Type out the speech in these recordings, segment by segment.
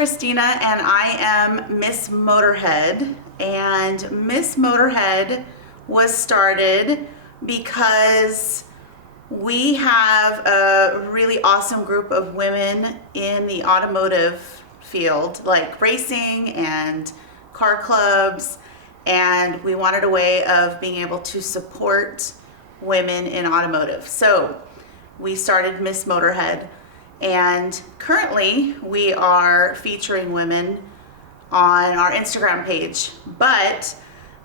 Christina, and I am Miss Motorhead. And Miss Motorhead was started because we have a really awesome group of women in the automotive field, like racing and car clubs, and we wanted a way of being able to support women in automotive. So we started Miss Motorhead, and currently we are featuring women on our Instagram page. But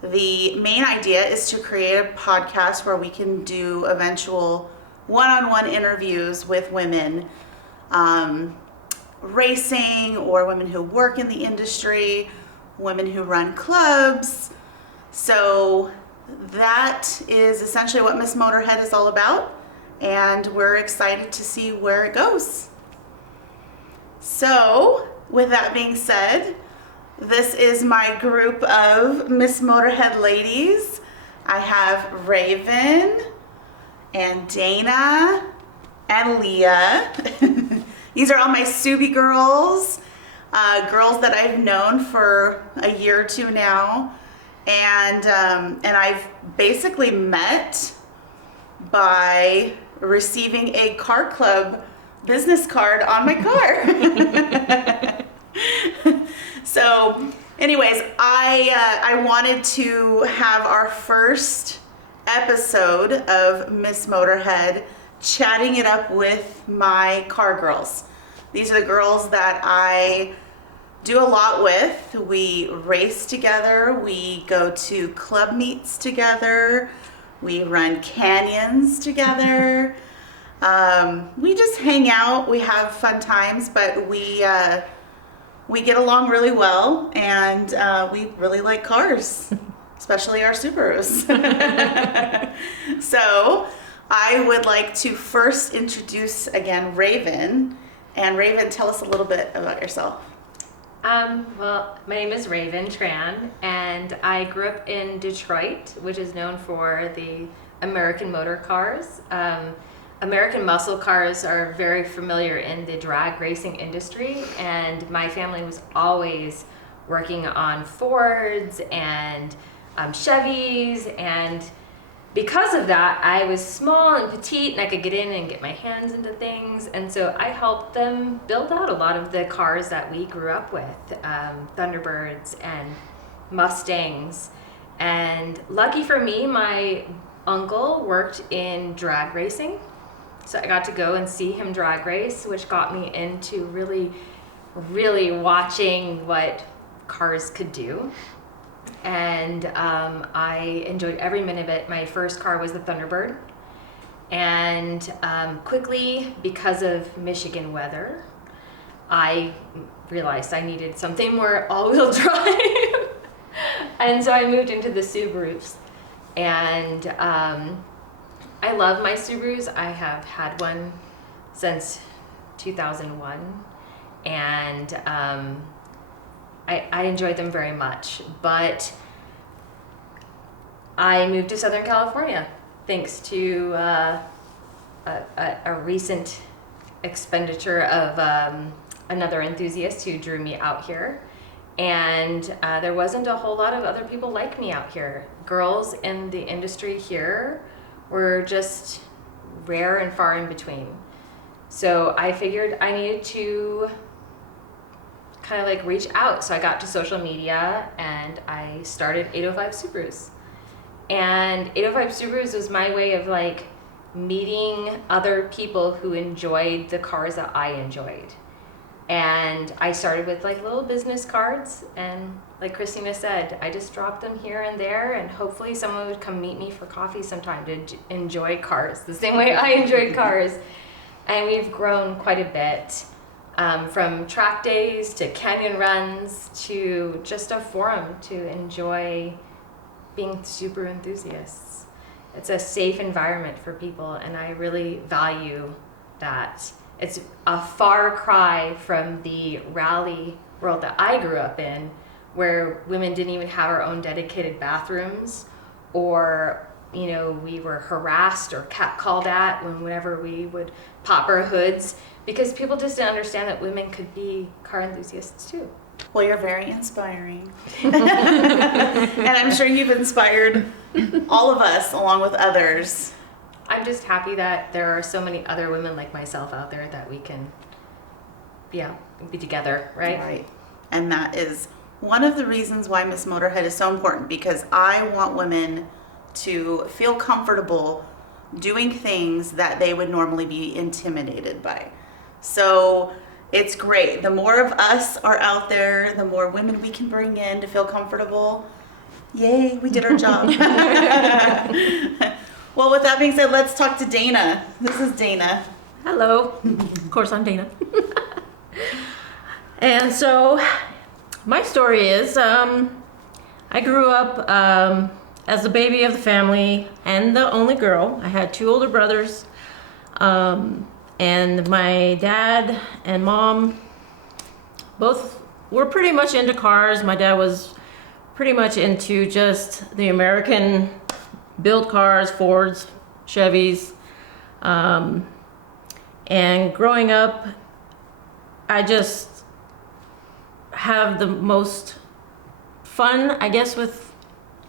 the main idea is to create a podcast where we can do eventual one-on-one interviews with women, racing, or women who work in the industry, women who run clubs. So that is essentially what Miss Motorhead is all about, and we're excited to see where it goes. So with that being said, this is my group of Miss Motorhead ladies. I have Raven and Dana and Leah. These are all my Subi girls, girls that I've known for a year or two now, and I've basically met by receiving a car club business card on my car. So anyways, I wanted to have our first episode of Miss Motorhead chatting it up with my car girls. These are the girls that I do a lot with. We race together, we go to club meets together, we run canyons together. We just hang out, we have fun times, but we get along really well, and we really like cars, especially our Subarus. So I would like to first introduce again Raven. And Raven, tell us a little bit about yourself. Well, my name is Raven Tran, and I grew up in Detroit, which is known for the American motor cars. American muscle cars are very familiar in the drag racing industry, and my family was always working on Fords and Chevys, and because of that, I was small and petite, and I could get in and get my hands into things, and so I helped them build out a lot of the cars that we grew up with, Thunderbirds and Mustangs. And lucky for me, my uncle worked in drag racing, so I got to go and see him drag race, which got me into really, really watching what cars could do. And I enjoyed every minute of it. My first car was the Thunderbird. And quickly, because of Michigan weather, I realized I needed something more all-wheel drive. And so I moved into the Subarus. And I love my Subarus. I have had one since 2001. And I enjoyed them very much, but I moved to Southern California thanks to a recent expenditure of another enthusiast who drew me out here. And there wasn't a whole lot of other people like me out here. Girls in the industry here were just rare and far in between. So I figured I needed to kind of like reach out. So I got to social media and I started 805 Subarus. And 805 Subarus was my way of like meeting other people who enjoyed the cars that I enjoyed. And I started with like little business cards, and like Christina said, I just dropped them here and there, and hopefully someone would come meet me for coffee sometime to enjoy cars the same way I enjoyed cars. And we've grown quite a bit. From track days to canyon runs to just a forum to enjoy being super enthusiasts. It's a safe environment for people, and I really value that. It's a far cry from the rally world that I grew up in, where women didn't even have our own dedicated bathrooms, or we were harassed or catcalled at whenever we would pop our hoods because people just didn't understand that women could be car enthusiasts too. Well, you're very inspiring. And I'm sure you've inspired all of us along with others. I'm just happy that there are so many other women like myself out there that we can, be together, right? Right. And that is one of the reasons why Miss Motorhead is so important, because I want women to feel comfortable doing things that they would normally be intimidated by. So it's great. The more of us are out there, the more women we can bring in to feel comfortable. Yay, we did our job. Well, with that being said, let's talk to Dana. This is Dana. Hello. Of course, I'm Dana. And so, my story is, I grew up as the baby of the family and the only girl. I had 2 older brothers, and my dad and mom both were pretty much into cars. My dad was pretty much into just the American built cars, Fords, Chevys. And growing up, I just have the most fun, I guess, with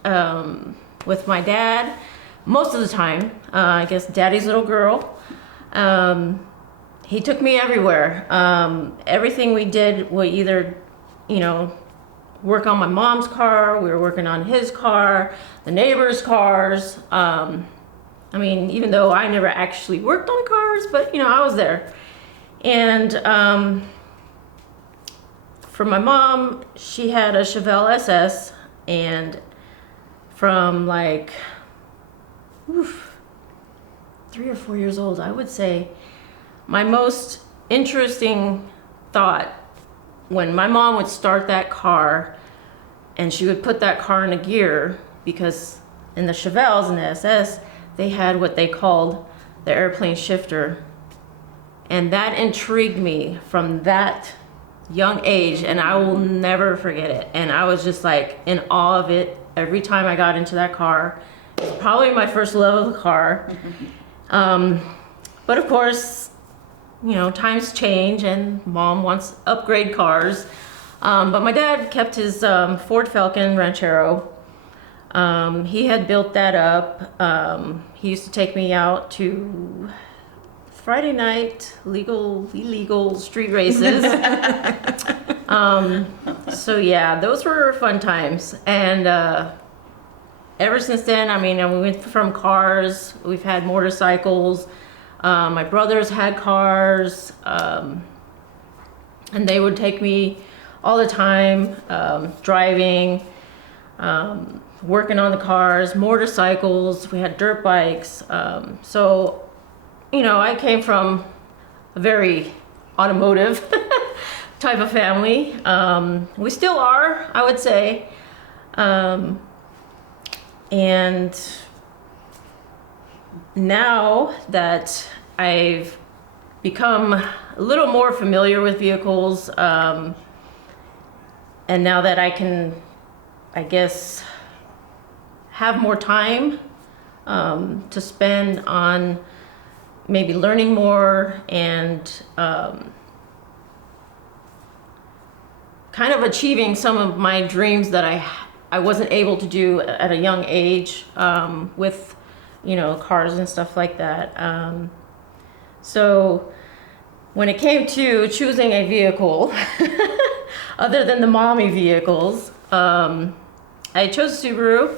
my dad most of the time. I guess daddy's little girl. He took me everywhere. Everything we did, we either, work on my mom's car, we were working on his car, the neighbors' cars. Even though I never actually worked on cars, but I was there. And for my mom, she had a Chevelle SS, and from 3 or 4 years old, I would say, my most interesting thought when my mom would start that car and she would put that car in a gear, because in the Chevelles and the SS, they had what they called the airplane shifter. And that intrigued me from that young age, and I will never forget it. And I was just in awe of it every time I got into that car. It was probably my first love of the car. But of course, times change and mom wants to upgrade cars. But my dad kept his Ford Falcon Ranchero. He had built that up. He used to take me out to Friday night illegal street races. So yeah, those were fun times. And ever since then, we went from cars, we've had motorcycles. My brothers had cars, and they would take me all the time, driving, working on the cars, motorcycles, we had dirt bikes. So, I came from a very automotive type of family. We still are, I would say. And now that I've become a little more familiar with vehicles, and now that I can, I guess, have more time to spend on maybe learning more and kind of achieving some of my dreams that I wasn't able to do at a young age, with cars and stuff like that. So when it came to choosing a vehicle, other than the mommy vehicles, I chose Subaru.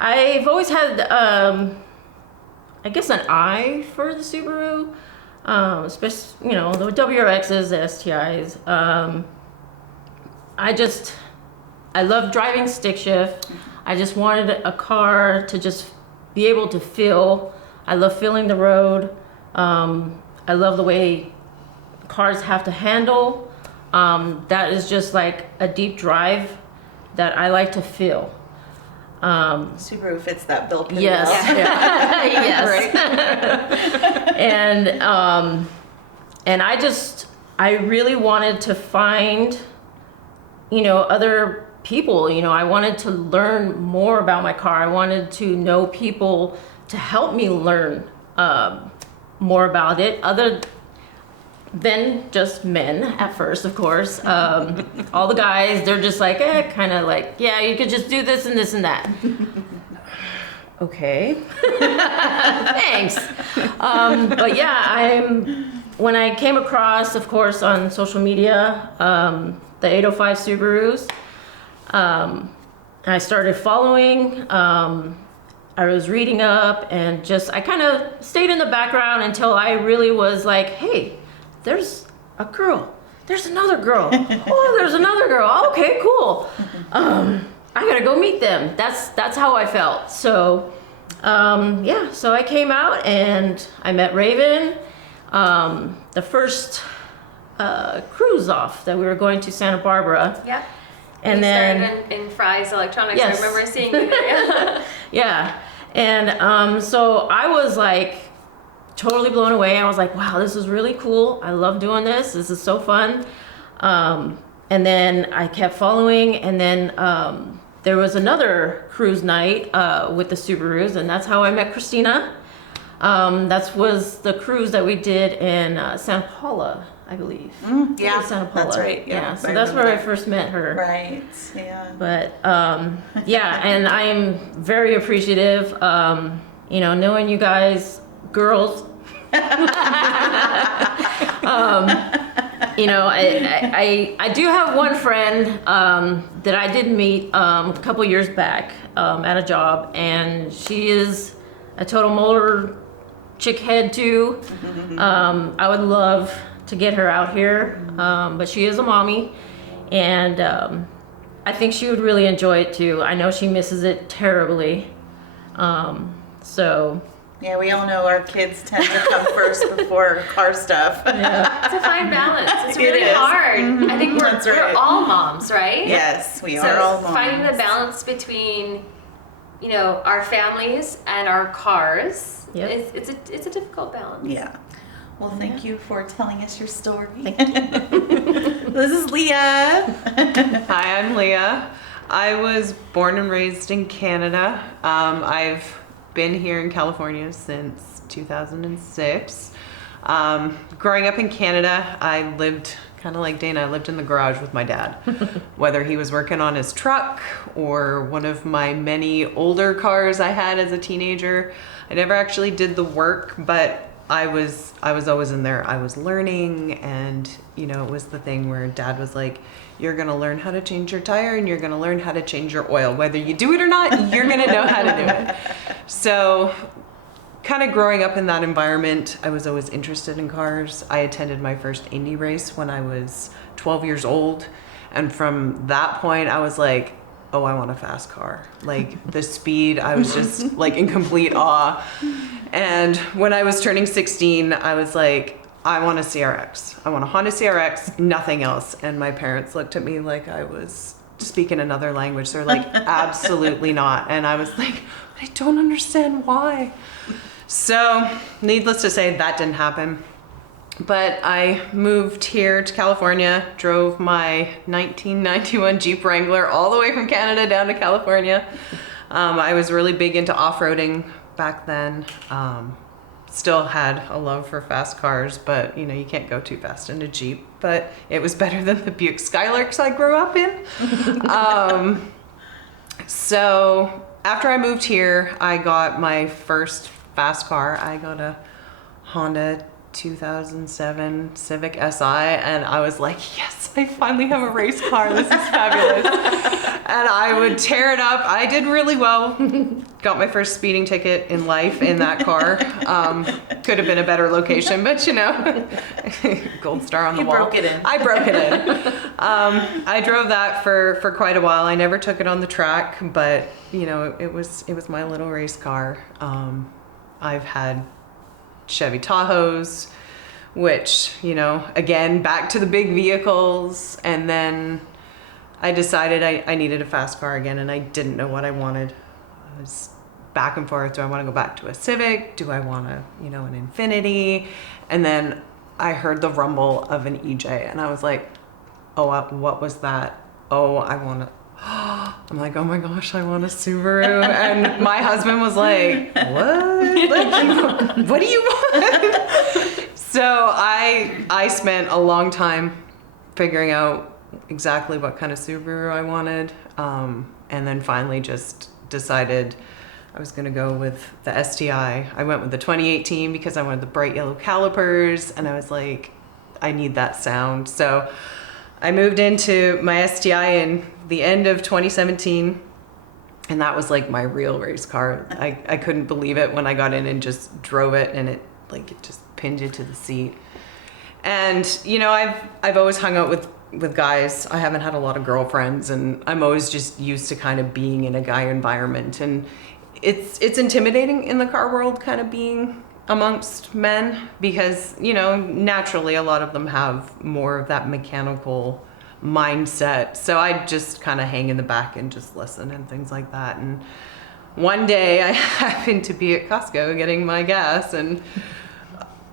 I've always had, I guess, an eye for the Subaru, especially, the WRXs, the STIs. I love driving stick shift. I just wanted a car to just be able to feel. I love feeling the road. I love the way cars have to handle. That is just like a deep drive that I like to feel. Subaru fits that bill pretty Yes. well. Yeah. Yes. Right? And I really wanted to find, other people. I wanted to learn more about my car. I wanted to know people to help me learn more about it, other than just men at first, of course. All the guys, they're just like, kind of like, yeah, you could just do this and this and that. Okay. Thanks. But yeah, when I came across, of course, on social media, the 805 Subarus, I started following. I was reading up and I kind of stayed in the background until I really was like, hey, there's a girl. There's another girl. Oh, there's another girl. Okay, cool. I gotta go meet them. That's how I felt. So, so I came out and I met Raven. The first cruise off that we were going to Santa Barbara. Yeah. And we then started in Fry's Electronics. Yes. I remember seeing you there. yeah. And so I was like totally blown away. I was like, wow, this is really cool. I love doing this. This is so fun. And then I kept following, and then there was another cruise night with the Subarus, and that's how I met Christina. That was the cruise that we did in Santa Paula, I believe. Yeah, Santa Paula. that's right. Yeah, so I that's where I remember. first met her. Right, yeah. But yeah, and I am very appreciative. Knowing you guys, girls. I do have one friend that I did meet a couple years back at a job, and she is a total motor chick head too. I would love to get her out here, but she is a mommy, and I think she would really enjoy it too. I know she misses it terribly. So Yeah, we all know our kids tend to come first before car stuff. yeah. It's a fine balance. It's It really is. hard. I think That's we're right. all moms, right? Yes, we So are all moms. finding the balance between, our families and our cars. Yep. It's a difficult balance. Yeah. Well, thank you for telling us your story. This is Leah. Hi, I'm Leah. I was born and raised in Canada. I've been here in California since 2006. Growing up in Canada, I lived kind of like Dana. I lived in the garage with my dad. Whether he was working on his truck or one of my many older cars I had as a teenager, I never actually did the work, but I was always in there. I was learning, and it was the thing where Dad was like, you're gonna learn how to change your tire and you're gonna learn how to change your oil. Whether you do it or not, you're gonna know how to do it. So kind of growing up in that environment, I was always interested in cars. I attended my first Indy race when I was 12 years old. And from that point, I was like, oh, I want a fast car. Like the speed, I was just like in complete awe. And when I was turning 16, I was like, I want a CRX. I want a Honda CRX, nothing else. And my parents looked at me like I was speaking another language. They're like, absolutely not. And I was like, I don't understand why. So needless to say, that didn't happen. But I moved here to California, drove my 1991 Jeep Wrangler all the way from Canada down to California. I was really big into off-roading back then. Still had a love for fast cars, but you can't go too fast in a Jeep. But it was better than the Buick Skylarks I grew up in. So after I moved here, I got my first fast car. I got a Honda 2007 Civic Si, and I was like, yes, I finally have a race car. This is fabulous. And I would tear it up. I did really well. Got my first speeding ticket in life in that car. Could have been a better location, but gold star on the You wall. broke it in. I broke it in. I drove that for quite a while. I never took it on the track, but it was my little race car. I've had Chevy Tahoes, which, again, back to the big vehicles. And then I decided I needed a fast car again, and I didn't know what I wanted. I was back and forth. Do I want to go back to a Civic? Do I want an Infiniti? And then I heard the rumble of an EJ, and I was like, oh, what was that? Oh, I want to... I'm like, oh my gosh, I want a Subaru. And my husband was like, what? Like, what do you want? So I spent a long time figuring out exactly what kind of Subaru I wanted. And then finally just decided I was going to go with the STI. I went with the 2018 because I wanted the bright yellow calipers, and I was like, I need that sound. So I moved into my STI in the end of 2017, and that was like my real race car. I couldn't believe it when I got in and just drove it, and it just pinned you to the seat. And you know, I've always hung out with guys. I haven't had a lot of girlfriends, and I'm always just used to kind of being in a guy environment, and it's intimidating in the car world, kind of being amongst men, because you know, naturally a lot of them have more of that mechanical mindset. So I just kind of hang in the back and just listen and things like that. And one day I happened to be at Costco getting my gas, and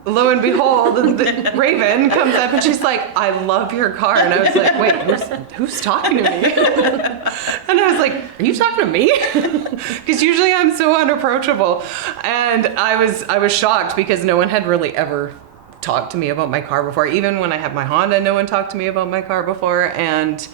lo and behold, the Raven comes up and she's like, I love your car. And I was like, wait, who's talking to me? And I was like, are you talking to me? Because usually I'm so unapproachable. And I was shocked because no one had really ever talked to me about my car before. Even when I had my Honda, no one talked to me about my car before. And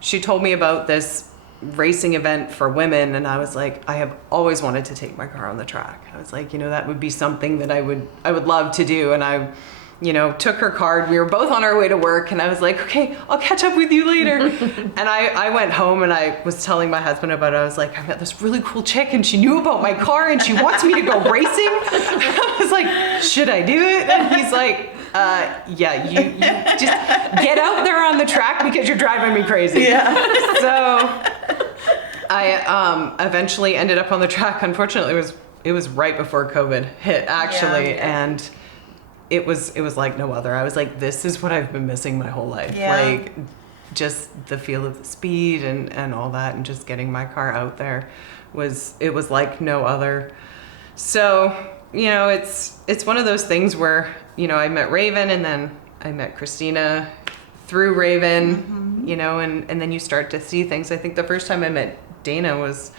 she told me about this racing event for women, and I was like, I have always wanted to take my car on the track. I was like, you know, that would be something that I would love to do. And I, you know, took her card. We were both on our way to work, and I was like, okay, I'll catch up with you later. And I went home and I was telling my husband about it. I was like, I met this really cool chick, and she knew about my car, and she wants me to go racing. I was like, should I do it? And he's like, yeah, you just get out there on the track because you're driving me crazy. Yeah. So I eventually ended up on the track. Unfortunately, it was right before COVID hit, actually, and it was like no other. I was like, this is what I've been missing my whole life. Yeah. Like just the feel of the speed and all that, and just getting my car out there was like no other. So, you know, it's one of those things where, you know, I met Raven, and then I met Christina through Raven, you know, and then you start to see things. I think the first time I met Dana was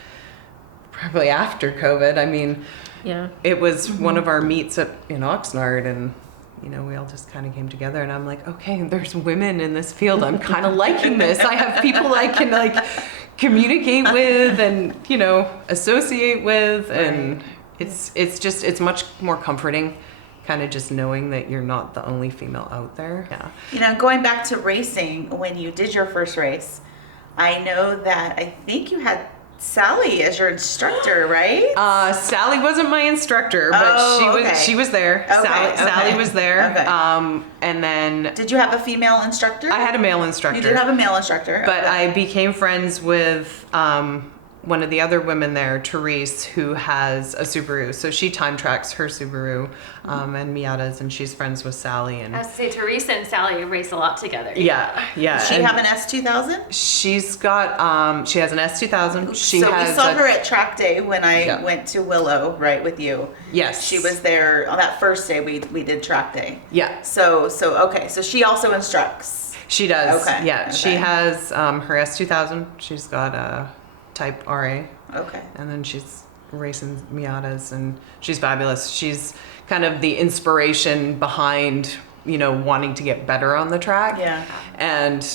probably after COVID. I mean, yeah, it was one of our meets in Oxnard, and you know, we all just kind of came together, and I'm like, okay, there's women in this field. I'm kind of liking this. I have people I can like communicate with and, you know, associate with, and it's much more comforting, kind of just knowing that you're not the only female out there. Yeah. You know, going back to racing, when you did your first race, I know that I think you had Sally as your instructor, right? Sally wasn't my instructor, but she was there. Okay, Sally was there. Okay. And then did you have a female instructor? I had a male instructor. You did have a male instructor. But I became friends with one of the other women there, Therese, who has a Subaru. So she time tracks her Subaru and Miata's, and she's friends with Sally. And I was to say, Therese and Sally race a lot together. Yeah. Does she have an S2000? She's got, she has an S2000. We saw her at track day when I went to Willow, right, with you. Yes. She was there on that first day we did track day. Yeah. So okay, so she also instructs. She does. Okay. Yeah. Okay. She has her S2000. She's got a Type RA. Okay. And then she's racing Miatas, and she's fabulous. She's kind of the inspiration behind, you know, wanting to get better on the track. Yeah. And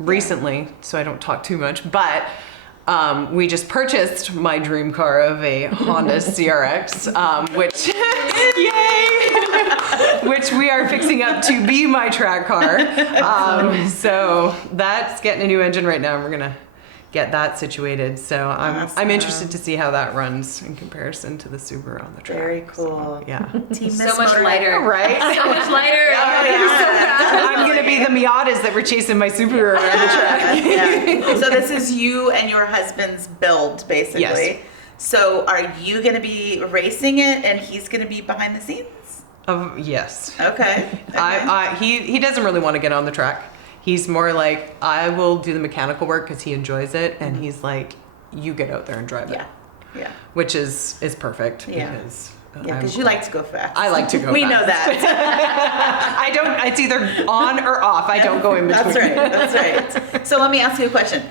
recently, so I don't talk too much, but we just purchased my dream car of a Honda CRX, which yay, which we are fixing up to be my track car. So that's getting a new engine right now, and we're gonna get that situated. So I'm interested to see how that runs in comparison to the Subaru on the track. Very cool. So, yeah. Team so much lighter, right? So much lighter. I'm gonna be the Miatas that were chasing my Subaru around the track. Yeah. So this is you and your husband's build, basically. Yes. So are you gonna be racing it, and he's gonna be behind the scenes? Yes. Okay. He doesn't really want to get on the track. He's more like, I will do the mechanical work because he enjoys it, and he's like, you get out there and drive it. Yeah. Which is perfect because because you like to go fast. I like to go fast. We know that. I don't, it's either on or off. I don't go in between. That's right. So let me ask you a question.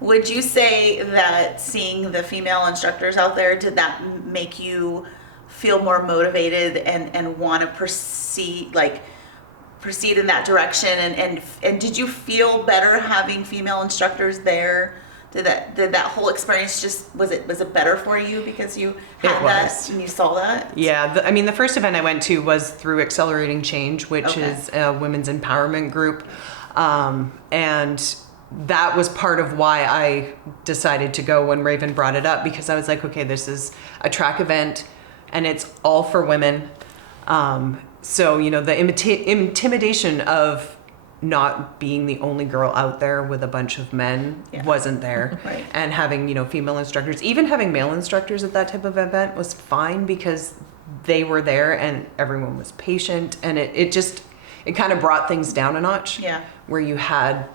Would you say that seeing the female instructors out there, did that make you feel more motivated and want to proceed in that direction? And did you feel better having female instructors there? Did that whole experience was it better for you because you had that and you saw that? Yeah, the first event I went to was through Accelerating Change, which is a women's empowerment group, and that was part of why I decided to go when Raven brought it up, because I was like, okay, this is a track event and it's all for women. So, the intimidation of not being the only girl out there with a bunch of men wasn't there. Right. And having, female instructors, even having male instructors at that type of event was fine because they were there and everyone was patient, and it kind of brought things down a notch. Yeah. Where you had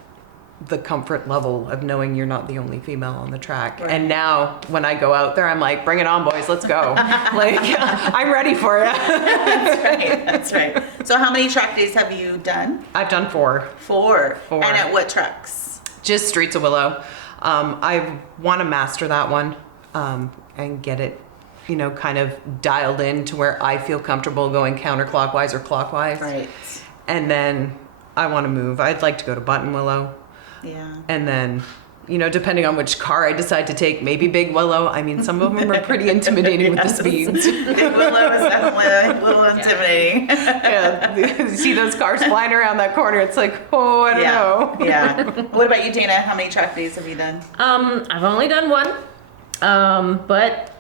the comfort level of knowing you're not the only female on the track. Right. And now when I go out there, I'm like, bring it on, boys, let's go. I'm ready for it. That's right. So how many track days have you done? I've done 4. 4. And at what tracks? Just Streets of Willow. I want to master that one and get it, kind of dialed in to where I feel comfortable going counterclockwise or clockwise. Right. And then I want to move. I'd like to go to Button Willow. Yeah. And then, depending on which car I decide to take, maybe Big Willow. I mean, some of them are pretty intimidating with the speeds. Big Willow is definitely a little intimidating. Yeah, you see those cars flying around that corner. It's like, oh, I don't know. Yeah. What about you, Dana? How many track days have you done? I've only done one, but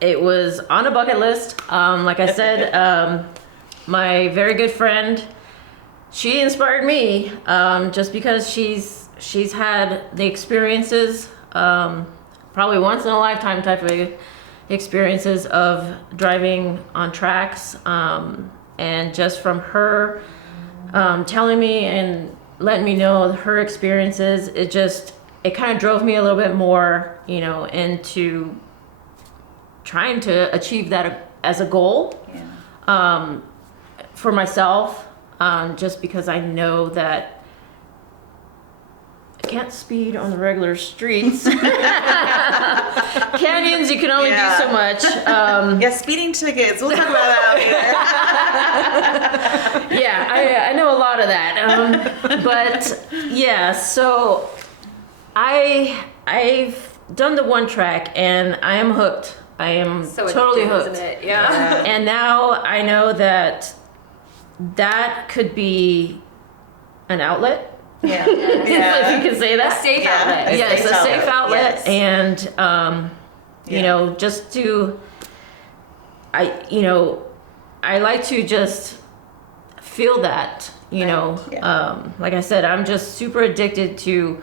it was on a bucket list. Like I said, my very good friend, she inspired me just because she's had the experiences, probably once in a lifetime type of experiences of driving on tracks, and just from her telling me and letting me know her experiences, it kind of drove me a little bit more, into trying to achieve that as a goal. Yeah. For myself, just because I know that I can't speed on the regular streets. Canyons, you can only do so much. Speeding tickets. We'll talk about that later. I know a lot of that. But yeah, so I've done the one track and I am hooked. I am So totally addictive, hooked. isn't it? Yeah. And now I know that could be an outlet. Yeah. If you can say that. A safe outlet. Yes, a safe outlet. Yes. And just to I like to just feel that, like I said, I'm just super addicted to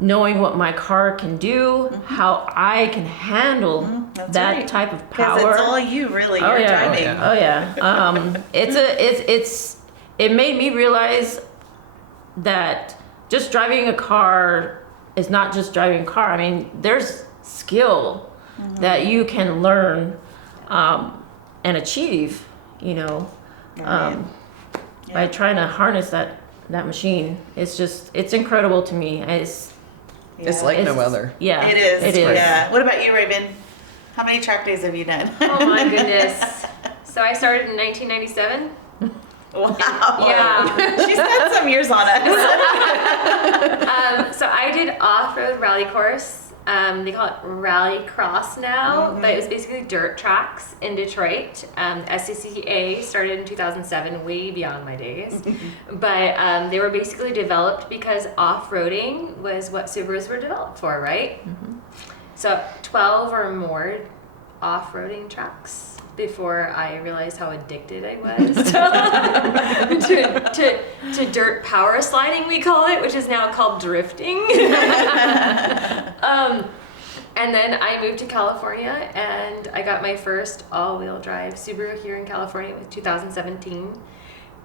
knowing what my car can do, how I can handle that right. type of Because power. it's all you, really. You're driving. Oh yeah. It made me realize that just driving a car is not just driving a car. I mean, there's skill that you can learn and achieve, by trying to harness that machine. It's incredible to me. It's like no other. Yeah. It is. It is. Yeah. What about you, Raven? How many track days have you done? Oh my goodness. So I started in 1997. Wow. Yeah. She's got some years on us. So I did off-road rally course. They call it rally cross now, but it was basically dirt tracks in Detroit. SCCA started in 2007, way beyond my days. But they were basically developed because off-roading was what Subarus were developed for, right? So 12 or more off-roading tracks before I realized how addicted I was to dirt power sliding, we call it, which is now called drifting. And then I moved to California and I got my first all-wheel drive Subaru here in California in 2017.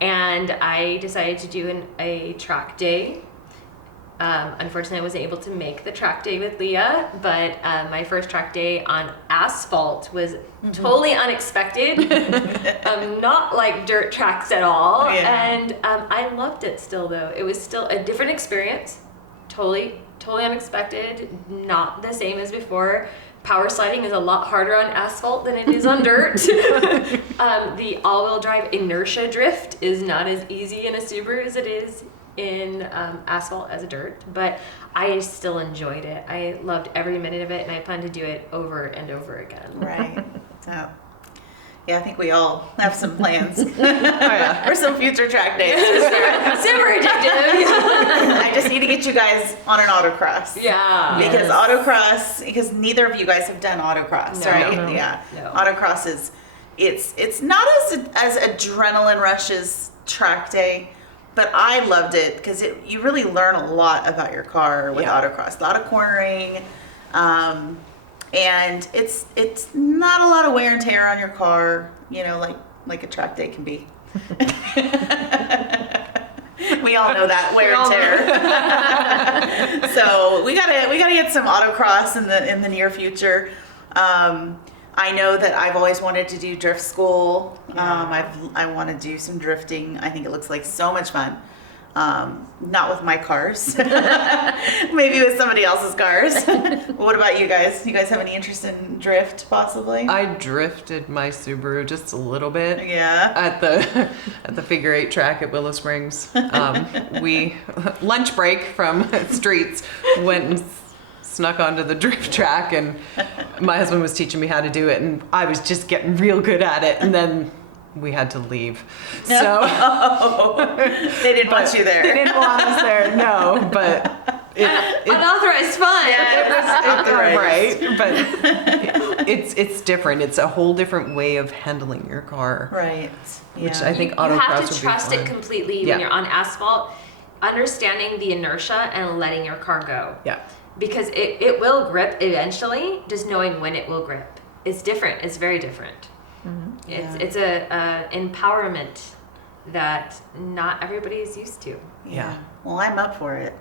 And I decided to do a track day. Unfortunately, I wasn't able to make the track day with Leah, but my first track day on asphalt was totally unexpected. Not like dirt tracks at all. Yeah. And I loved it still, though. It was still a different experience, totally totally unexpected, not the same as before. Power sliding is a lot harder on asphalt than it is on dirt. The all-wheel drive inertia drift is not as easy in a Subaru as it is in asphalt as a dirt, but I still enjoyed it. I loved every minute of it, and I plan to do it over and over again. Right. So, yeah, I think we all have some plans Oh, yeah. for some future track days. Super addictive. I just need to get you guys on an autocross. Yeah. Because neither of you guys have done autocross, No. right? No. Yeah. No. Autocross is, it's not as adrenaline rush as track day, but I loved it because you really learn a lot about your car with Yeah. autocross. A lot of cornering, and it's not a lot of wear and tear on your car, like a track day can be. We all know that wear and tear. So we gotta get some autocross in the near future. I know that I've always wanted to do drift school. I want to do some drifting. I think it looks like so much fun. Not with my cars, maybe with somebody else's cars. What about you guys? You guys have any interest in drift, possibly? I drifted my Subaru just a little bit. Yeah. At the figure 8 track at Willow Springs. We lunch break from streets went and snuck onto the drift track, and my husband was teaching me how to do it, and I was just getting real good at it, and then we had to leave. So They didn't want you there. They didn't want us there, no, but Unauthorized fun. Right. right, but it's different. It's a whole different way of handling your car. Right. Which Yeah. I think You autocross have would to be trust it fun. completely Yeah. when you're on asphalt, understanding the inertia and letting your car go. Yeah. Because it will grip eventually, just knowing when it will grip. It's different. It's very different. It's a empowerment that not everybody is used to. Yeah. Well, I'm up for it.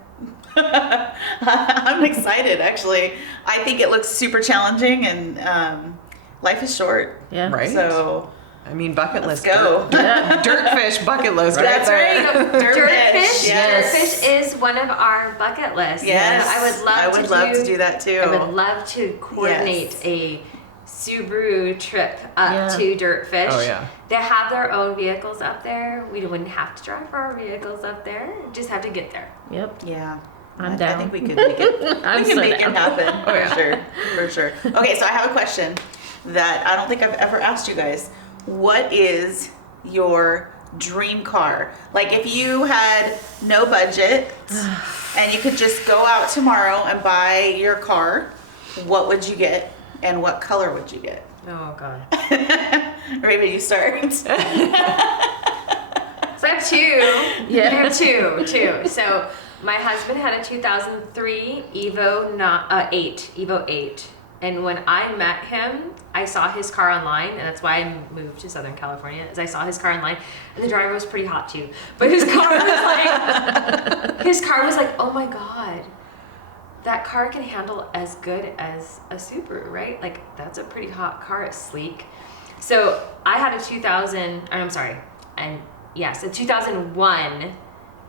I'm excited, actually. I think it looks super challenging, and life is short. Yeah. Right. So I mean, bucket let's list. go. Dirtfish bucket list. Right That's there. right. Dirtfish. Yes. Dirtfish is one of our bucket lists. Yes. I would love to do that too. I would love to coordinate Yes. a Subaru trip up Yeah. to Dirtfish. Oh, yeah. They have their own vehicles up there. We wouldn't have to drive our vehicles up there. Just have to get there. Yep. Yeah. I'm I down. think we could make it. I'm we can so make down. it happen. Oh, yeah. For sure. Okay, so I have a question that I don't think I've ever asked you guys. What is your dream car? Like, if you had no budget and you could just go out tomorrow and buy your car, what would you get, and what color would you get? Oh God. Raven, you start. So I have two. Yeah. I have two. So my husband had a 2003 Evo 8. And when I met him, I saw his car online, and that's why I moved to Southern California, is I saw his car online, and the driver was pretty hot too. But his car was like, oh my God, that car can handle as good as a Subaru, right? Like, that's a pretty hot car. It's sleek. So I had a 2001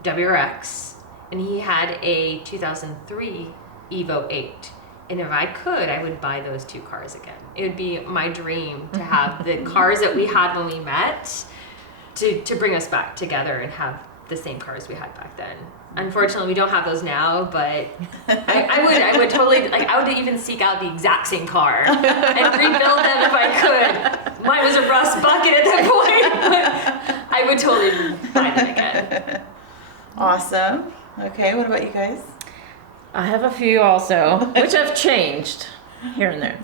WRX, and he had a 2003 Evo 8. And if I could, I would buy those two cars again. It would be my dream to have the cars that we had when we met to bring us back together and have the same cars we had back then. Unfortunately, we don't have those now, but I would totally, like, I would even seek out the exact same car and rebuild them if I could. Mine was a rust bucket at that point, but I would totally buy them again. Awesome. Okay, what about you guys? I have a few also, which have changed here and there.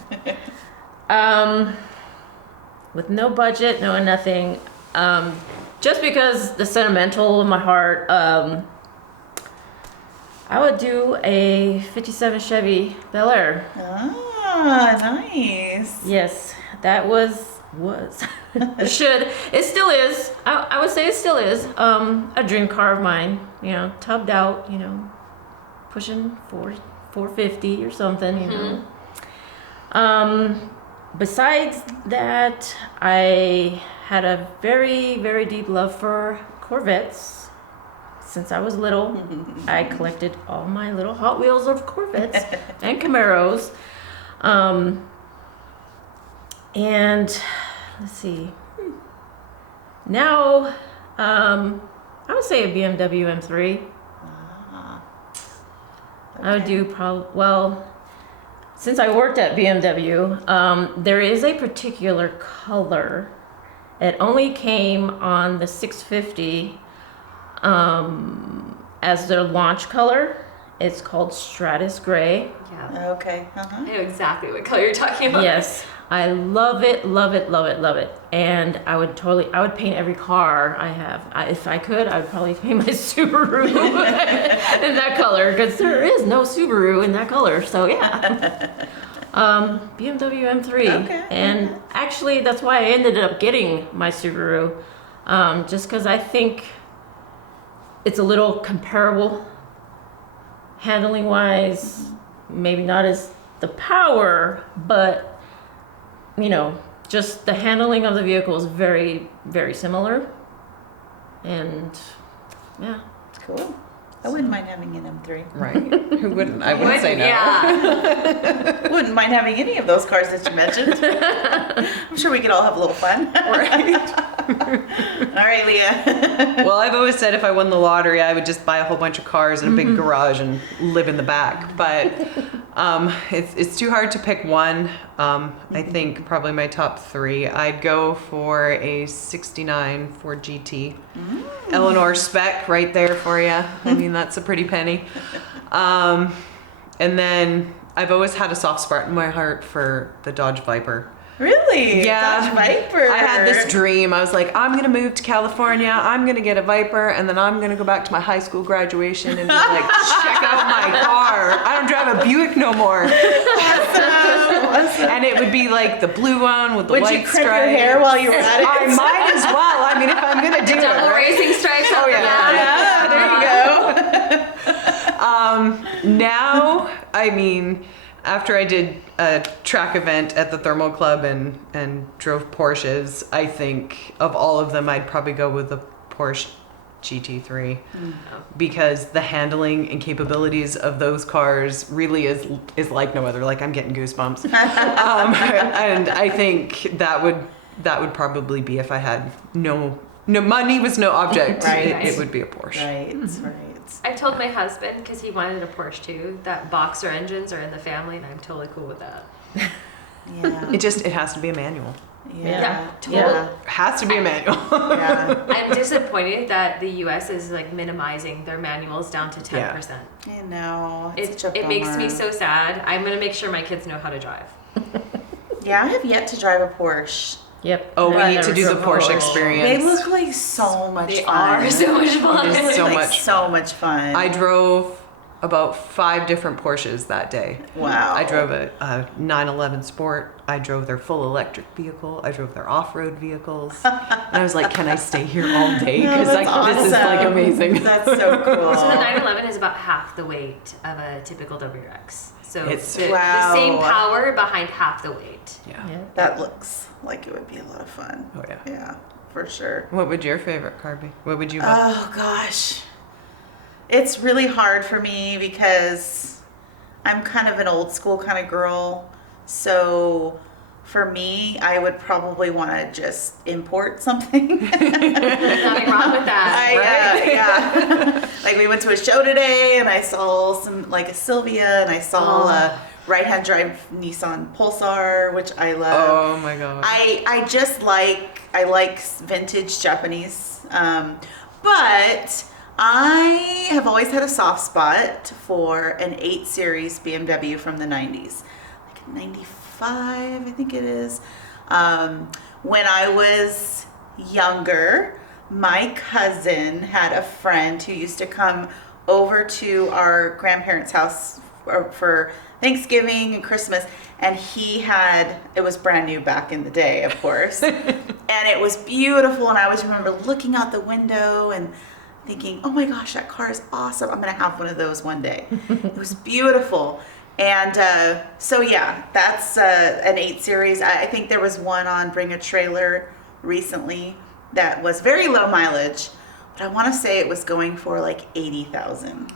With no budget, no nothing. Just because the sentimental in my heart, I would do a 57 Chevy Bel Air. Ah, nice. Yes, that was it still is. I would say it still is a dream car of mine. You know, tubbed out. You know, pushing 450 or something. You know. Besides that, I had a very, very deep love for Corvettes. since I was little, I collected all my little Hot Wheels of Corvettes and Camaros. And let's see. Now, I would say a BMW M3. I would do since I worked at BMW, there is a particular color. It only came on the 650 as their launch color. It's called Stratus Gray. Yeah. Okay. I know exactly what color you're talking about. Yes, I love it, love it, love it, love it. And I would paint every car I have. If I could, I would probably paint my Subaru in that color, because there is no Subaru in that color. So yeah, BMW M3. Okay. And actually, that's why I ended up getting my Subaru, just because I think it's a little comparable, handling wise. Maybe not as the power, but just the handling of the vehicle is very, very similar. And yeah. Cool. I wouldn't mind having an M3. Right. Who wouldn't? I wouldn't say no. Yeah. Wouldn't mind having any of those cars that you mentioned. I'm sure we could all have a little fun. Right. All right, Leah. Well, I've always said if I won the lottery, I would just buy a whole bunch of cars in a big garage and live in the back. But it's too hard to pick one. I think probably my top three. I'd go for a '69 Ford GT. Eleanor spec right there for you. I mean, that's a pretty penny. And then I've always had a soft spot in my heart for the Dodge Viper. Really? Yeah. Dodge Viper. I had this dream. I was like, I'm going to move to California. I'm going to get a Viper. And then I'm going to go back to my high school graduation and be like, check out my car. I don't drive a Buick no more. Awesome. And it would be like the blue one with the Would white you crimp stripe. your hair while you were at it? I might as well. I mean, if I'm going to do it. Double Right? racing stripes. Oh, yeah. Yeah, there you go. Now, I mean, after I did a track event at the Thermal Club and drove Porsches, I think of all of them, I'd probably go with the Porsche GT3 because the handling and capabilities of those cars really is like no other. Like, I'm getting goosebumps. And I think that would probably be, if I had no money was no object, Right. it would be a Porsche. Right, right. I told my husband, because he wanted a Porsche too, that boxer engines are in the family, and I'm totally cool with that. Yeah. It has to be a manual. Yeah. Yeah. It has to be a manual. Yeah. I'm disappointed that the U.S. is like minimizing their manuals down to 10%. I know. It's such a It makes me bummer. so sad. I'm gonna make sure my kids know how to drive. Yeah, I have yet to drive a Porsche. Yep. Oh, we I need to never do the drove a Porsche Porsche. experience. They look like so much They fun. are so much fun. It is They so look like much. so much fun. I drove about 5 different Porsches that day. Wow. I drove a 911 Sport. I drove their full electric vehicle. I drove their off-road vehicles. And I was like, can I stay here all day? No, Because that's this is like awesome. amazing. That's so cool. So the 911 is about half the weight of a typical WRX. So It's- the Wow. same power behind half the weight. Yeah. Yeah. That looks like it would be a lot of fun. Oh, yeah. Yeah, for sure. What would your favorite car be? What would you buy? Oh gosh. It's really hard for me because I'm kind of an old school kind of girl. So for me, I would probably want to just import something. Nothing wrong with that. Yeah. Like we went to a show today and I saw some like a Sylvia and I saw a right-hand drive Nissan Pulsar, which I love. Oh my god. I just like vintage Japanese, but I have always had a soft spot for an 8 Series BMW from the 90s, like a 95, I think it is. When I was younger, my cousin had a friend who used to come over to our grandparents' house for Thanksgiving and Christmas, and it was brand new back in the day, of course, and it was beautiful, and I always remember looking out the window and thinking, oh my gosh, that car is awesome, I'm gonna have one of those one day. It was beautiful. And so yeah, that's an 8 Series. I think there was one on Bring a Trailer recently that was very low mileage, but I want to say it was going for like 80,000.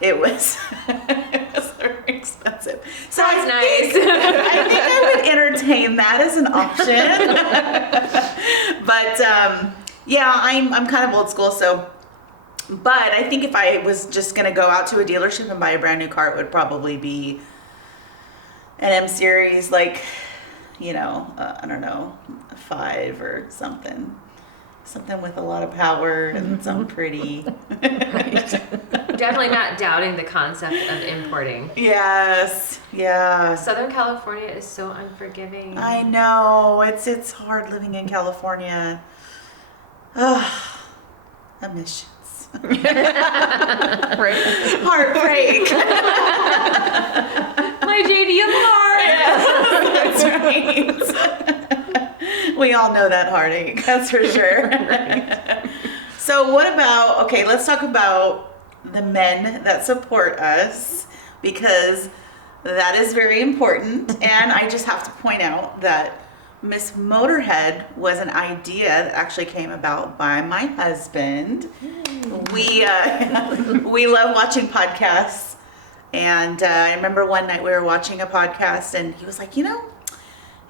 It was, it was very expensive. So That's nice. I think I would entertain that as an option. But yeah, I'm kind of old school, so. But I think if I was just gonna go out to a dealership and buy a brand new car, it would probably be an M Series, like, you know, I don't know, a 5 or something. Something with a lot of power and some pretty. Definitely not doubting the concept of importing. Yes, yeah. Southern California is so unforgiving. I know, it's hard living in California. Ugh, emissions. Right? Heartbreak. My JDM heart. That's right. We all know that heartache, that's for sure. So what about, okay, let's talk about the men that support us, because that is very important. And I just have to point out that Miss Motorhead was an idea that actually came about by my husband. We love watching podcasts. And I remember one night we were watching a podcast and he was like, you know,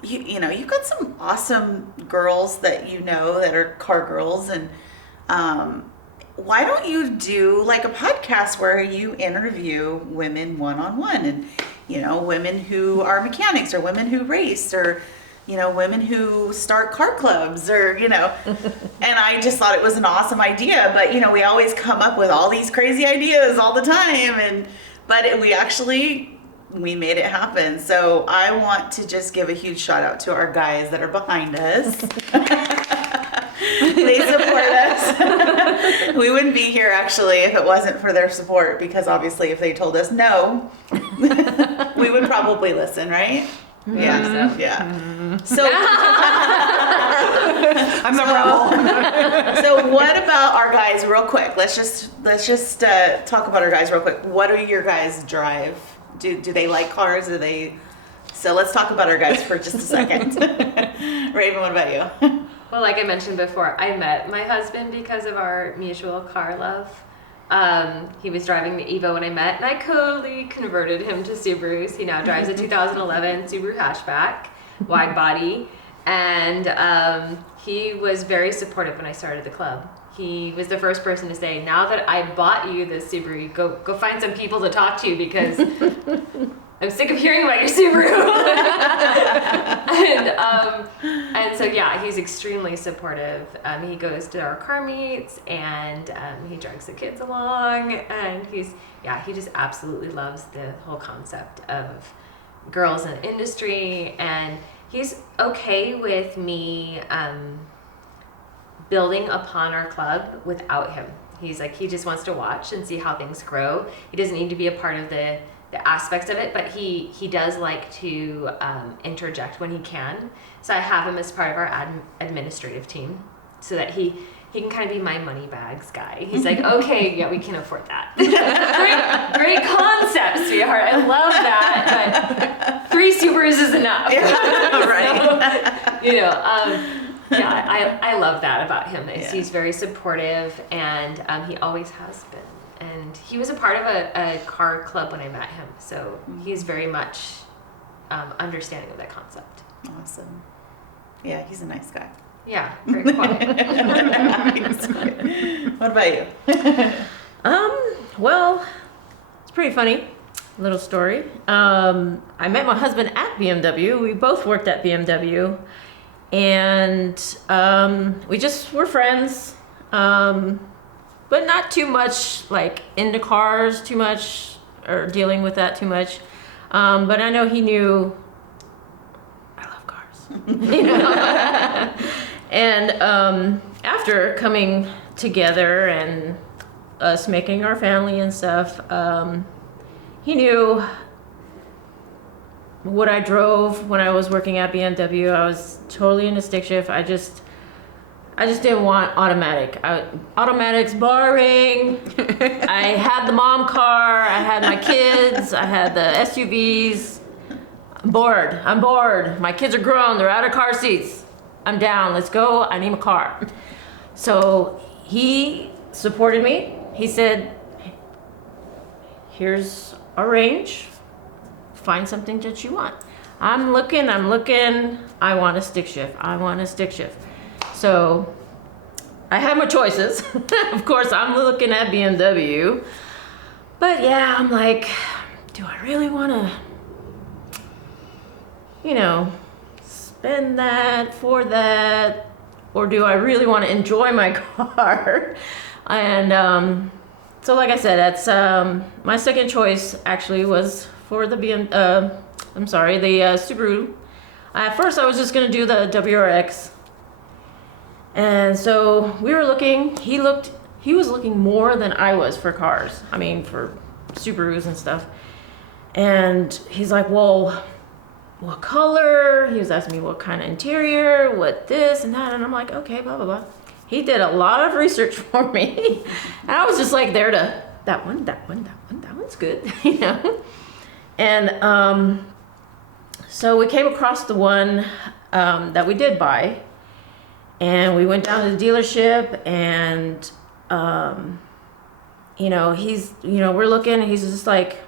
you've got some awesome girls that you know that are car girls, and why don't you do like a podcast where you interview women one-on-one, and you know, women who are mechanics or women who race, or you know, women who start car clubs, or you know. And I just thought it was an awesome idea, but you know, we always come up with all these crazy ideas all the time, we made it happen. So I want to just give a huge shout out to our guys that are behind us. They support us. We wouldn't be here actually if it wasn't for their support, because obviously if they told us no, we would probably listen, right? Yeah. Yeah. So I'm the rebel. so what about our guys real quick? Let's just talk about our guys real quick. What do your guys drive? Do they like cars? So let's talk about our guys for just a second. Raven, what about you? Well, like I mentioned before, I met my husband because of our mutual car love. He was driving the Evo when I met, and I totally converted him to Subarus. He now drives a 2011 Subaru hatchback, wide body, and he was very supportive when I started the club. He was the first person to say, now that I bought you this Subaru, go find some people to talk to, because I'm sick of hearing about your Subaru. and so, yeah, he's extremely supportive. He goes to our car meets, and he drags the kids along, and he just absolutely loves the whole concept of girls in the industry, and he's okay with me building upon our club without him. He's like, he just wants to watch and see how things grow. He doesn't need to be a part of the aspects of it, but he does like to interject when he can. So I have him as part of our administrative team, so that he can kind of be my money bags guy. He's like, okay, yeah, we can afford that. great concept, sweetheart. I love that, but 3 Subarus is enough. Right. So, yeah, I love that about him. Is he's very supportive, and he always has been. And he was a part of a car club when I met him, so he's very much understanding of that concept. Awesome. Yeah, he's a nice guy. Yeah, very quiet. What about you? Well, it's pretty funny. Little story. I met my husband at BMW. We both worked at BMW, and we just were friends. But not too much like into cars too much, or dealing with that too much. But I know he knew I love cars. You know? And after coming together and us making our family and stuff, he knew what I drove when I was working at BMW. I was totally into stick shift. I just didn't want automatic. Automatic's boring. I had the mom car. I had my kids. I had the SUVs. I'm bored. My kids are grown. They're out of car seats. I'm down. Let's go. I need a car. So he supported me. He said, here's our range. Find something that you want. I'm looking. I want a stick shift. So I had my choices. Of course, I'm looking at BMW. But yeah, I'm like, do I really want to, spend that for that? Or do I really want to enjoy my car? And so like I said, that's my second choice actually was for the Subaru. At first I was just gonna do the WRX. And so we were looking, he was looking more than I was for cars. I mean, for Subarus and stuff. And he's like, well, what color? He was asking me what kind of interior, what this and that. And I'm like, okay, blah, blah, blah. He did a lot of research for me. And I was just like there to, that one's good, And so we came across the one that we did buy. And we went down to the dealership and, we're looking and he's just like,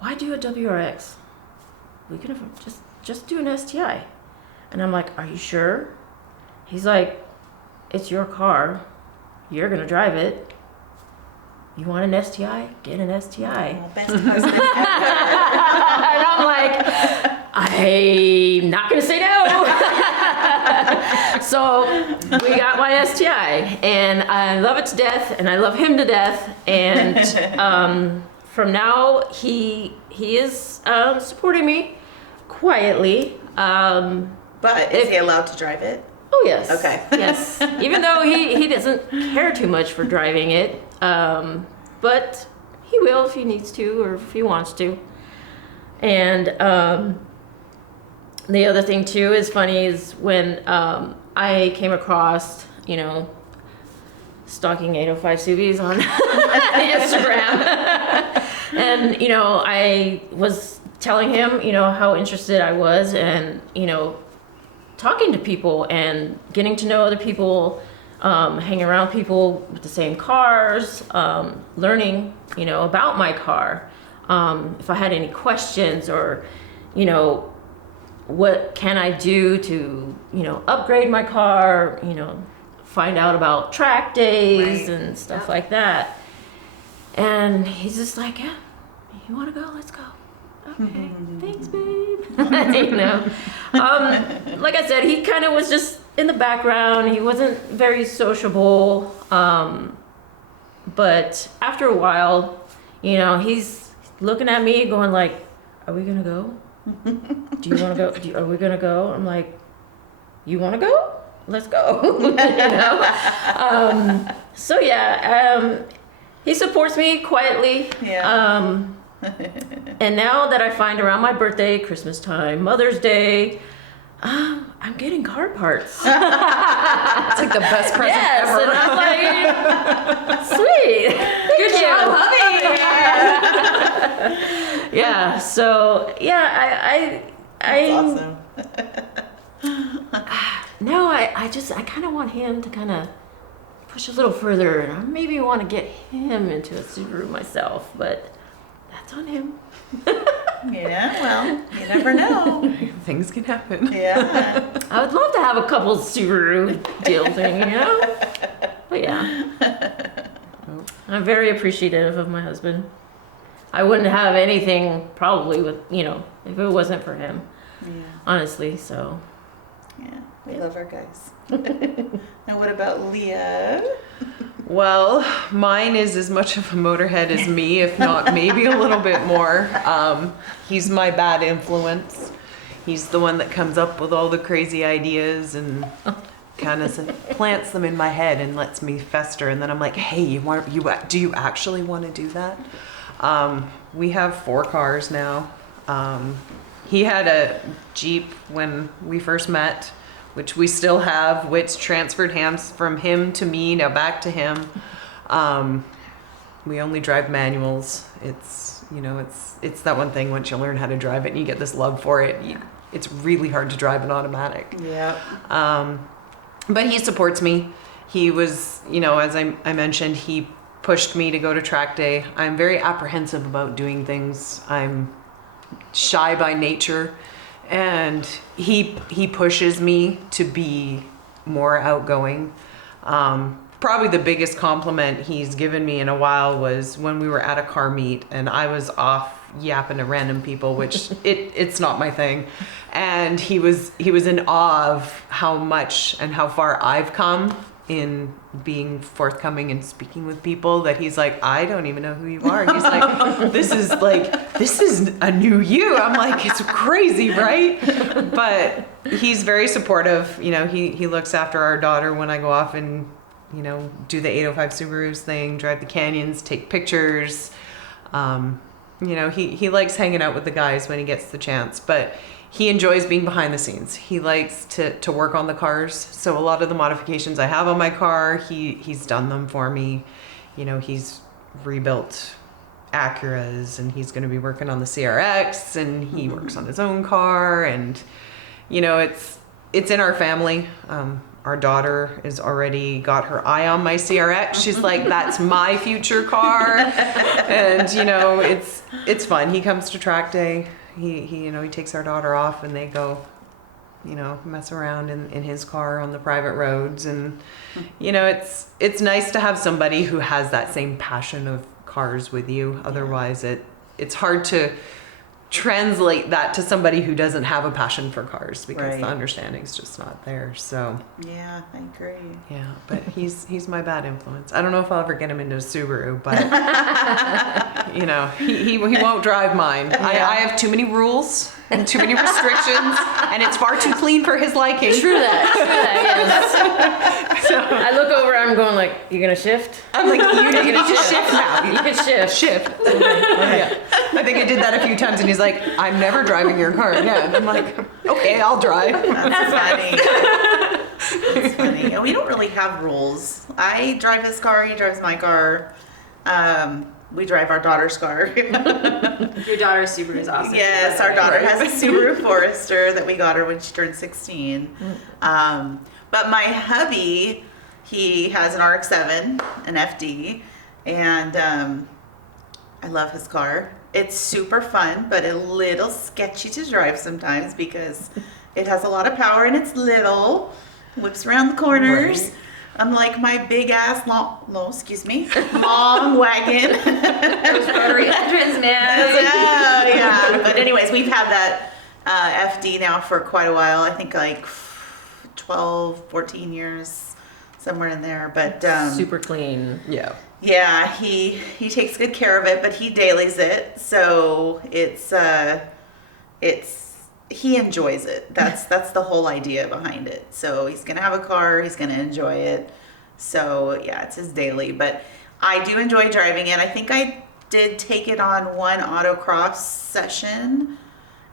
why do a WRX? We could have just do an STI. And I'm like, are you sure? He's like, it's your car. You're going to drive it. You want an STI? Get an STI. Oh, best husband ever. And I'm like, I'm not going to say no. So we got my STI, and I love it to death, and I love him to death. And from now, he is supporting me quietly. But is he allowed to drive it? Oh yes. Okay. Yes. Even though he doesn't care too much for driving it, but he will if he needs to or if he wants to. And the other thing too is funny is when I came across, stalking 805 Subies on Instagram, and I was telling him, how interested I was, and talking to people and getting to know other people, hanging around people with the same cars, learning, about my car. If I had any questions or, what can I do to, upgrade my car, find out about track days and stuff like that. And he's just like, yeah, you want to go? Let's go. Okay, thanks, babe. Like I said, he kind of was just in the background. He wasn't very sociable. But after a while, he's looking at me going like, are we going to go? Do you want to go? Are we going to go? I'm like, you want to go? Let's go. So yeah, he supports me quietly. Yeah. And now that I find around my birthday, Christmas time, Mother's Day, I'm getting car parts. It's like the best present ever. And I'm like, sweet. Good job, honey. Yeah. So yeah, That's awesome. now I kind of want him to kind of push a little further, and I maybe want to get him into a Subaru myself, but that's on him. Yeah, well, you never know. Things can happen. Yeah. I would love to have a couple Subaru deal thing, But yeah, I'm very appreciative of my husband. I wouldn't have anything probably with, if it wasn't for him, honestly, so. Yeah, we love our guys. Now what about Leah? Well, mine is as much of a motorhead as me, if not maybe a little bit more. He's my bad influence. He's the one that comes up with all the crazy ideas and kind of plants them in my head and lets me fester. And then I'm like, hey, do you actually want to do that? We have 4 cars now. He had a Jeep when we first met, which we still have, which transferred hands from him to me, now back to him. We only drive manuals. It's that one thing, once you learn how to drive it and you get this love for it, it's really hard to drive an automatic. Yeah. But he supports me, he was, as I mentioned, he pushed me to go to track day. I'm very apprehensive about doing things. I'm shy by nature, and he pushes me to be more outgoing. Probably the biggest compliment he's given me in a while was when we were at a car meet and I was off yapping to random people, which it's not my thing. And he was in awe of how much and how far I've come in being forthcoming and speaking with people, that he's like, I don't even know who you are. He's like, this is a new you. I'm like, it's crazy, right? But he's very supportive. He looks after our daughter when I go off and, do the 805 Subarus thing, drive the canyons, take pictures. He likes hanging out with the guys when he gets the chance, but he enjoys being behind the scenes. He likes to work on the cars. So a lot of the modifications I have on my car, he's done them for me. He's rebuilt Acuras, and he's going to be working on the CRX, and he works on his own car, and it's in our family. Our daughter has already got her eye on my CRX. She's like, that's my future car. And it's fun. He comes to track day. He takes our daughter off and they go, mess around in his car on the private roads. And, it's nice to have somebody who has that same passion of cars with you. Otherwise it's hard to translate that to somebody who doesn't have a passion for cars, because the understanding's just not there. So yeah, I agree. Yeah, but he's my bad influence. I don't know if I'll ever get him into a Subaru, but he won't drive mine. I have too many rules and too many restrictions, and it's far too clean for his liking. True that, yes. So I look over, I'm going like, you gonna shift? I'm like, you need to shift now. You can shift. Shift. Yeah. I think I did that a few times, and he's like, I'm never driving your car again. I'm like, okay, I'll drive. That's funny. That's funny. And we don't really have rules. I drive his car, he drives my car. We drive our daughter's car. Your daughter's Subaru is awesome. Yes, our daughter has a Subaru Forester that we got her when she turned 16. But my hubby, he has an RX-7, an FD, and I love his car. It's super fun, but a little sketchy to drive sometimes because it has a lot of power and it's little, whips around the corners. Right. Unlike my big ass long wagon. Those rotary engines, man. Yeah. But anyways, we've had that FD now for quite a while. I think like 12, 14 years, somewhere in there. But Super clean. Yeah. yeah, he takes good care of it, but he dailies it, so he enjoys it. That's the whole idea behind it. So he's gonna have a car, he's gonna enjoy it. So yeah, it's his daily. But I do enjoy driving it. I think I did take it on one autocross session.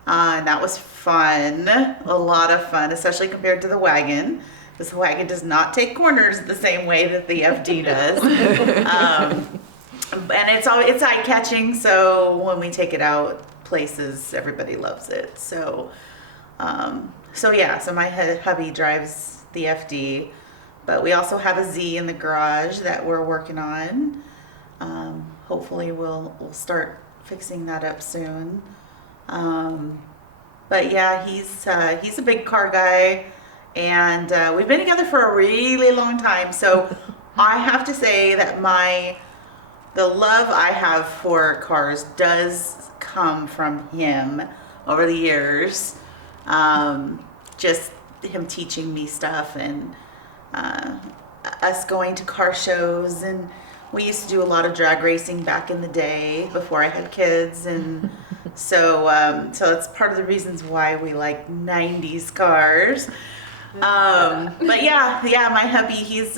And that was fun, a lot of fun, especially compared to the wagon. This wagon does not take corners the same way that the FD does. And it's eye-catching, so when we take it out places, everybody loves it. So my hubby drives the FD, but we also have a Z in the garage that we're working on. Hopefully we'll start fixing that up soon. But yeah, he's a big car guy, and we've been together for a really long time. So I have to say that the love I have for cars does come from him over the years. Just him teaching me stuff, and us going to car shows, and we used to do a lot of drag racing back in the day before I had kids, and so that's part of the reasons why we like 90s cars. But yeah, my hubby, he's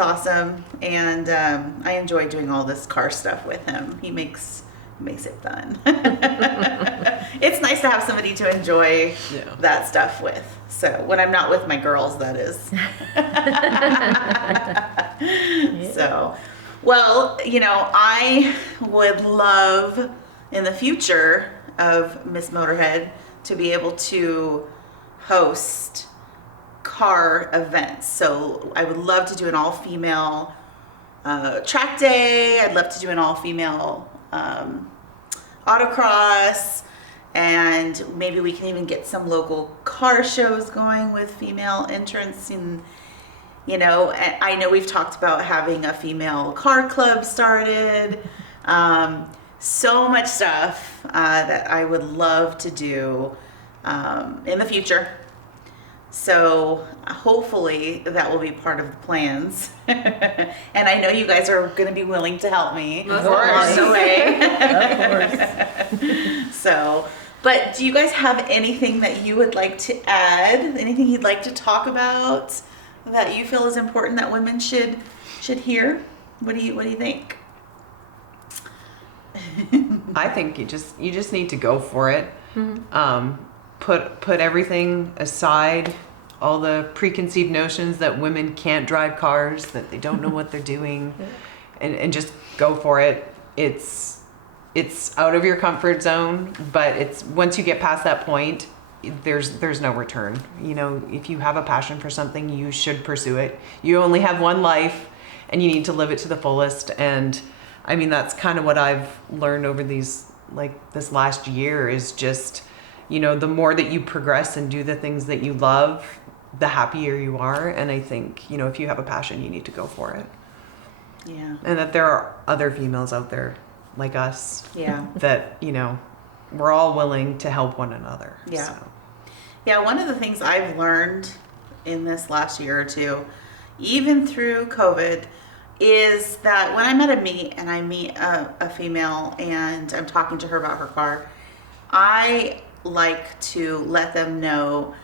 awesome, and I enjoy doing all this car stuff with him. He makes it fun. It's nice to have somebody to enjoy that stuff with. So when I'm not with my girls, that is. So, well, I would love in the future of Miss Motorhead to be able to host car events. So I would love to do an all-female track day. I'd love to do an all-female autocross, and maybe we can even get some local car shows going with female entrants. And I know we've talked about having a female car club started. So much stuff that I would love to do in the future. So hopefully that will be part of the plans. And I know you guys are going to be willing to help me. Of course. Of course. So, but do you guys have anything that you would like to add? Anything you'd like to talk about that you feel is important that women should hear? What do you think? I think you just need to go for it. Put everything aside, all the preconceived notions that women can't drive cars, that they don't know what they're doing, and just go for it. It's out of your comfort zone, but it's once you get past that point, there's no return. If you have a passion for something, you should pursue it. You only have one life, and you need to live it to the fullest. And I mean, that's kind of what I've learned over this last year is just, the more that you progress and do the things that you love, the happier you are. And I think, if you have a passion, you need to go for it. Yeah. And that there are other females out there like us. Yeah. That, we're all willing to help one another. Yeah. So. Yeah, one of the things I've learned in this last year or two, even through COVID, is that when I'm at a meet and I meet a female and I'm talking to her about her car, I like to let them know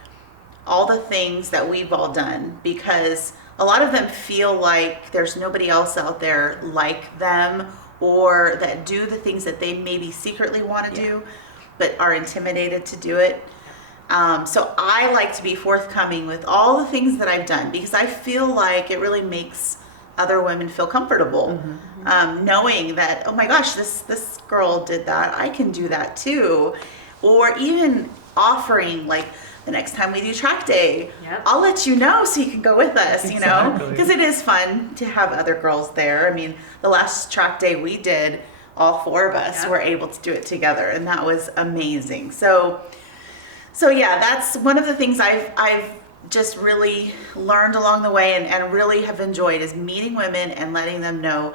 all the things that we've all done, because a lot of them feel like there's nobody else out there like them, or that do the things that they maybe secretly want to do but are intimidated to do it. So I like to be forthcoming with all the things that I've done, because I feel like it really makes other women feel comfortable, knowing that, oh my gosh, this girl did that, I can do that too. Or even offering, like, the next time we do track day, I'll let you know so you can go with us, Exactly. because it is fun to have other girls there. I mean, the last track day we did, all four of us were able to do it together, and that was amazing. So yeah, that's one of the things I've just really learned along the way and really have enjoyed, is meeting women and letting them know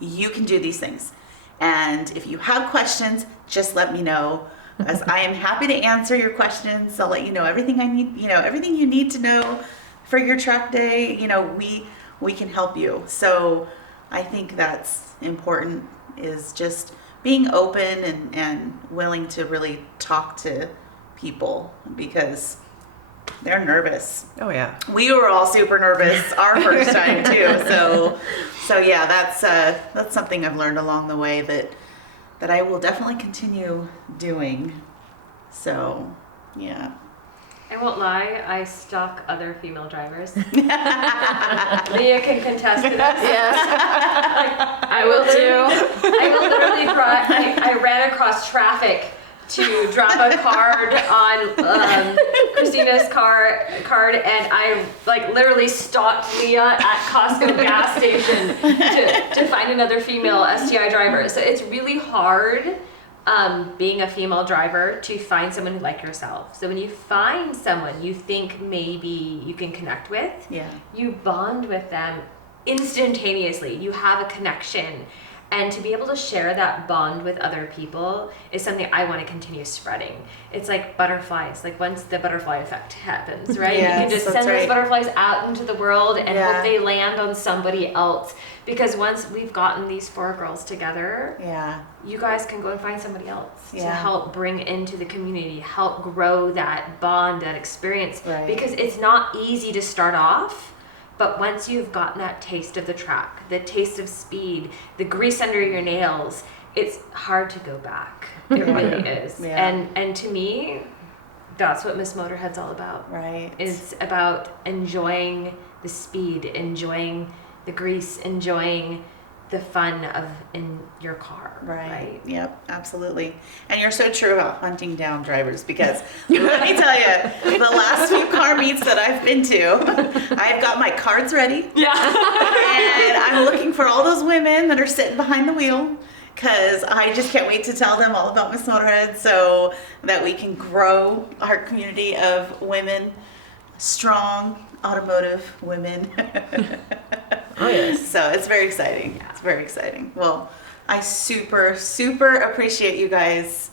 you can do these things. And if you have questions, just let me know, as I am happy to answer your questions. I'll let you know everything I need, everything you need to know for your track day. We can help you. So I think that's important, is just being open and willing to really talk to people, because they're nervous. Oh yeah. We were all super nervous our first time too. So yeah, that's something I've learned along the way that I will definitely continue doing. So yeah. I won't lie, I stalk other female drivers. Leah can contest to this. Yes. I will too. I will literally I ran across traffic to drop a card on Christina's card, and I literally stalked Leah at Costco gas station to find another female STI driver. So it's really hard being a female driver to find someone like yourself. So when you find someone you think maybe you can connect with, you bond with them instantaneously. You have a connection. And to be able to share that bond with other people is something I want to continue spreading. It's like butterflies. Like, once the butterfly effect happens, right? Yes, you can just that's send those right. butterflies out into the world and hope they land on somebody else. Because once we've gotten these four girls together, you guys can go and find somebody else to help bring into the community, help grow that bond, that experience. Right. Because it's not easy to start off. But once you've gotten that taste of the track, the taste of speed, the grease under your nails, it's hard to go back. It really is. Yeah. And to me, that's what Miss Motorhead's all about. Right. It's about enjoying the speed, enjoying the grease, enjoying the fun of in your car, right? Yep, absolutely. And you're so true about hunting down drivers because let me tell you, the last few car meets that I've been to, I've got my cards ready. Yeah. And I'm looking for all those women that are sitting behind the wheel because I just can't wait to tell them all about Miss Motorhead so that we can grow our community of women, strong automotive women. Oh, yes. So it's very exciting. It's very exciting. Well, I super, super appreciate you guys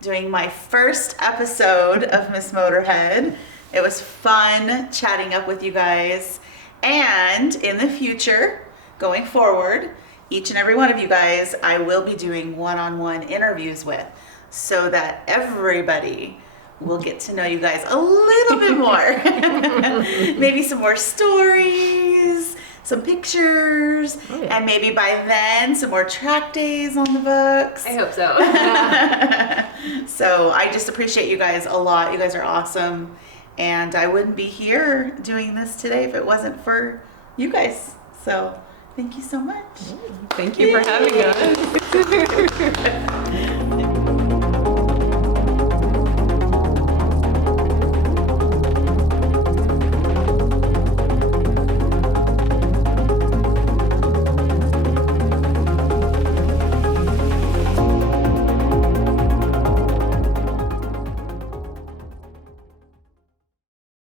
doing my first episode of Miss Motorhead. It was fun chatting up with you guys. And in the future, going forward, each and every one of you guys, I will be doing one-on-one interviews with so that everybody will get to know you guys a little bit more. Maybe some more stories, some pictures, and maybe by then some more track days on the books. I hope so. So I just appreciate you guys a lot. You guys are awesome. And I wouldn't be here doing this today if it wasn't for you guys. So thank you so much. Thank you for having us.